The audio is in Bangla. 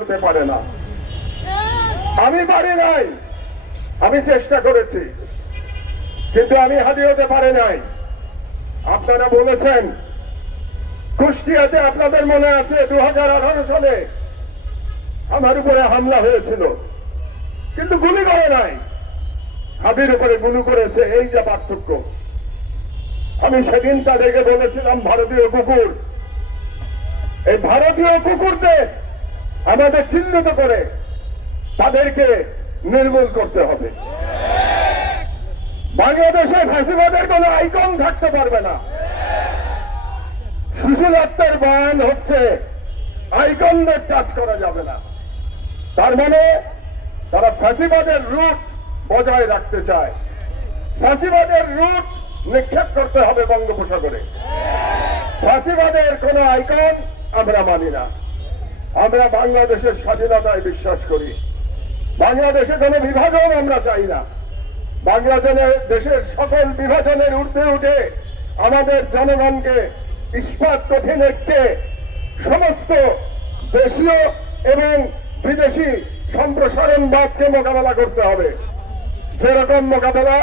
হতে পারে না। আমি পারি নাই, আমি চেষ্টা করেছি, কিন্তু আমি হাদি হতে পারি নাই। আপনারা বলেছেন কুষ্টিয়াতে, আপনাদের মনে আছে 2018 সালে আমার উপরে হামলা হয়েছিল, কিন্তু গুলি করে নাই, হাদির উপরে গুলি করেছে। এই যে পার্থক্য। আমি সেদিন তাদেরকে বলেছিলাম ভারতীয় কুকুর, এই ভারতীয় কুকুরদের আমাদের চিহ্নিত করে তাদেরকে নির্মূল করতে হবে। বাংলাদেশে ফ্যাসিবাদের কোন আইকন থাকতে পারবে না। সুশীলত্বের বয়ান হচ্ছে আইকনদের টাচ করা যাবে না। তার মানে তারা ফ্যাসিবাদের রুট বজায় রাখতে চায়। ফ্যাসিবাদের রুট নিক্ষেপ করতে হবে বঙ্গোপসাগরে। ফ্যাসিবাদের কোন আইকন আমরা মানি না। আমরা বাংলাদেশের স্বাধীনতায় বিশ্বাস করি। বাংলাদেশে কোনো বিভাজন আমরা চাই না। বাংলাদেশের সকল বিভাজনের ঊর্ধ্বে উঠে আমাদের জনগণকে ইস্পাত কঠিন ঐক্যে সমস্ত দেশীয় এবং বিদেশি সম্প্রসারণবাদকে মোকাবেলা করতে হবে। যেরকম মোকাবেলা